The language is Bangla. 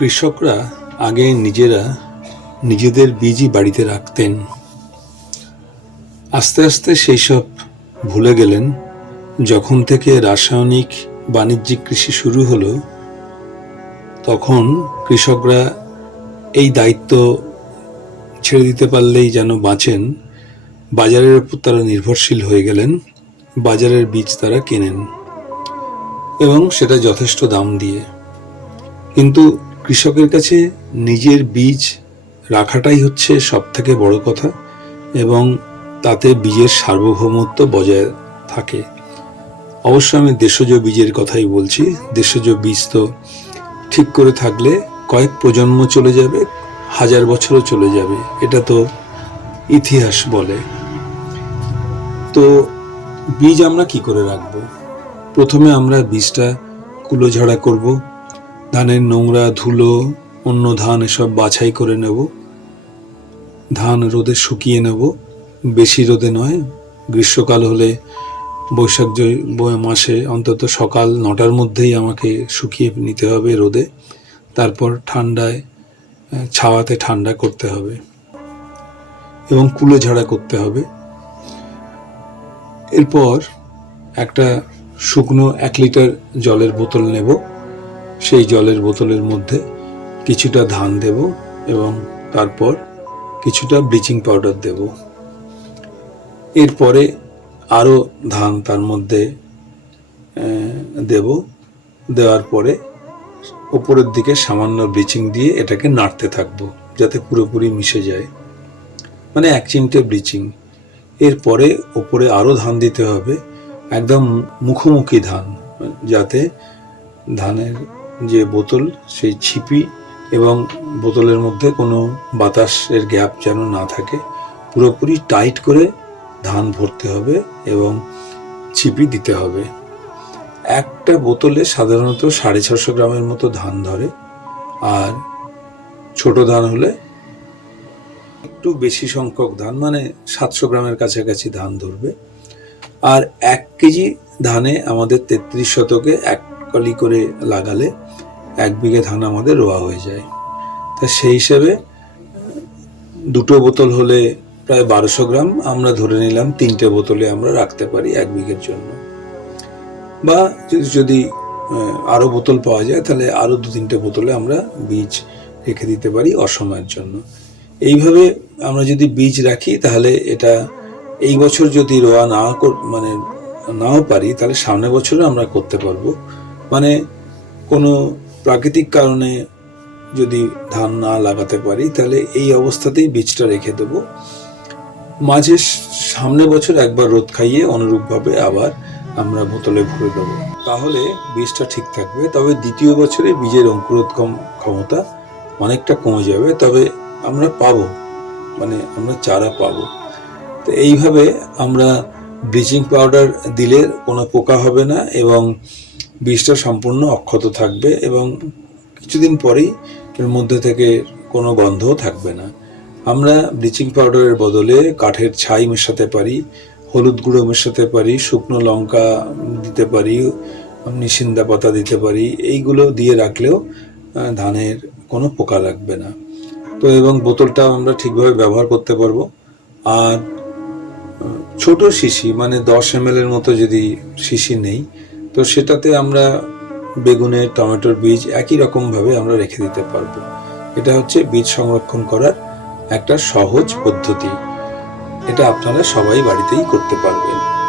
কৃষকরা আগে নিজেরা নিজেদের বীজই বাড়িতে রাখতেন। আস্তে আস্তে সেই সব ভুলে গেলেন। যখন থেকে রাসায়নিক বাণিজ্যিক কৃষি শুরু হলো, তখন কৃষকরা এই দায়িত্ব ছেড়ে দিতে পারলেই যেন বাঁচেন, বাজারের উপর তারা নির্ভরশীল হয়ে গেলেন, বাজারের বীজ তারা কেনেন এবং সেটা যথেষ্ট দাম দিয়ে। কিন্তু কৃষকের কাছে নিজের বীজ রাখাটাই হচ্ছে সব থেকে বড় কথা এবং তাতে বীজের সার্বভৌমত্ব বজায় থাকে। অবশ্য আমি দেশজ বীজের কথাই বলছি। দেশজ বীজ তো ঠিক করে থাকলে কয়েক প্রজন্ম চলে যাবে, হাজার বছরও চলে যাবে। এটা তো ইতিহাস বলে। তো বীজ আমরা কি করে রাখব? প্রথমে আমরা বীজটা কুলো ঝাড়া করব ধানের নোংরা ধুলো, অন্য ধান এসব বাছাই করে নেব। ধান রোদে শুকিয়ে নেব। বেশি রোদে নয়, গ্রীষ্মকাল হলে বৈশাখ মাসে অন্তত সকাল নটার মধ্যেই আমাকে শুকিয়ে নিতে হবে রোদে। তারপর ঠান্ডায় ছাওয়াতে ঠান্ডা করতে হবে এবং কুলো ঝাড়া করতে হবে। এরপর একটা শুকনো এক লিটার জলের বোতল নেব। সেই জলের বোতলের মধ্যে কিছুটা ধান দেব এবং তারপর কিছুটা ব্লিচিং পাউডার দেব। এরপরে আরও ধান তার মধ্যে দেব। দেওয়ার পরে ওপরের দিকে সামান্য ব্লিচিং দিয়ে এটাকে নাড়তে থাকব, যাতে পুরোপুরি মিশে যায়। মানে এক চিমটে ব্লিচিং। এরপরে ওপরে আরও ধান দিতে হবে, একদম মুখোমুখি ধান, যাতে ধানের যে বোতল, সেই ছিপি এবং বোতলের মধ্যে কোনো বাতাসের গ্যাপ যেন না থাকে, পুরোপুরি টাইট করে ধান ভরতে হবে এবং ছিপি দিতে হবে। একটা বোতলে সাধারণত সাড়ে ছশো গ্রামের মতো ধান ধরে, আর ছোট ধান হলে একটু বেশি সংখ্যক ধান মানে সাতশো গ্রামের কাছাকাছি ধান ধরবে। আর এক কেজি ধানে আমাদের তেত্রিশ শতকে এক কলি করে লাগালে এক বিঘে ধান আমাদের রোয়া হয়ে যায়। তা সেই হিসেবে দুটো বোতল হলে প্রায় বারোশো গ্রাম আমরা ধরে নিলাম তিনটে বোতলে আমরা রাখতে পারি এক বিঘের জন্য। বা যদি যদি আহ, আরও বোতল পাওয়া যায় তাহলে আরও দু তিনটে বোতলে আমরা বীজ রেখে দিতে পারি অসময়ের জন্য। এইভাবে আমরা যদি বীজ রাখি তাহলে এটা এই বছর যদি রোয়া না মানে নাও পারি তাহলে সামনের বছরও আমরা করতে পারব। মানে কোনো প্রাকৃতিক কারণে যদি ধান না লাগাতে পারি, তাহলে এই অবস্থাতেই বীজটা রেখে দেবো। মাঝে সামনে বছর একবার রোদ খাইয়ে অনুরূপভাবে আবার আমরা বোতলে ভরে দেবো। তাহলে বীজটা ঠিক থাকবে। তবে দ্বিতীয় বছরে বীজের অঙ্কুরোদ্গম ক্ষমতা অনেকটা কমে যাবে। তবে আমরা পাবো মানে আমরা চারা পাবো। তো এইভাবে আমরা ব্লিচিং পাউডার দিলে কোনো পোকা হবে না এবং বীজটা সম্পূর্ণ অক্ষত থাকবে এবং কিছুদিন পরেই এর মধ্যে থেকে কোনো গন্ধও থাকবে না। আমরা ব্লিচিং পাউডারের বদলে কাঠের ছাই মেশাতে পারি, হলুদ গুঁড়ো মেশাতে পারি, শুকনো লঙ্কা দিতে পারি, নিশিন্দা পাতা দিতে পারি, এইগুলো দিয়ে রাখলেও ধানের কোনো পোকা লাগবে না। তো এবং বোতলটা আমরা ঠিকভাবে ব্যবহার করতে পারব। আর ছোট শিশি মানে দশ এম এর মতো যদি শিশি নেই তো সেটাতে আমরা বেগুনের, টমেটোর বীজ একই রকমভাবে আমরা রেখে দিতে পারব। এটা হচ্ছে বীজ সংরক্ষণ করার একটা সহজ পদ্ধতি। এটা আপনারা সবাই বাড়িতেই করতে পারবেন।